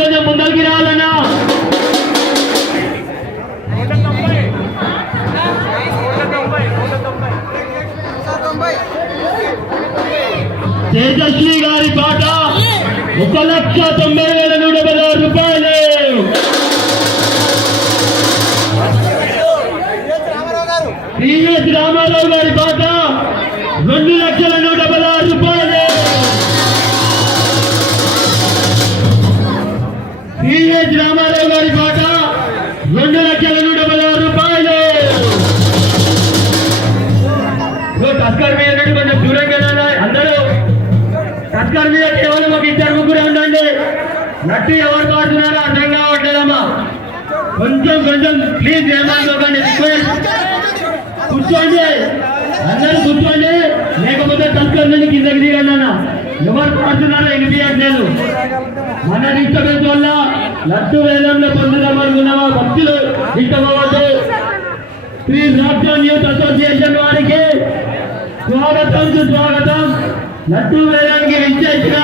కొంచెం ముందరికి రావాలన్నా తేజస్వి గారి పాట 1,90,116 రూపాయలు. టీఎస్ రామారావు గారి పాట 2,116 రూపాయలు. టీఎస్ రామారావు గారి పాట 2,116 రూపాయలు. తస్కర్ మీద కొంచెం దూరంగా అందరూ తస్కర్ మీద కేవలం ఒక 2-3 ఉండండి. నట్టు ఎవరు పాడుతున్నారో అర్థం కావట్లేదమ్మా. కొంచెం ప్లీజ్ ఏమనుకోకండి, కూర్చోండి, అందరూ కూర్చోండి, లేకపోతే తస్కర్ నుండి కిందకి దిగండి అన్న. ఎవరు పాడుతున్నారో వినిపించట్లేదు. మన డిస్టర్బెన్స్ వల్ల లడ్డు వేలంలో పొందుదామనుకున్నావా భక్తులు ఇష్టమవ్వద్దు. శ్రీ రాష్ట్రం యూత్ అసోసియేషన్ వారికి స్వాగతం. లడ్డు వేలానికి విచ్చేసిన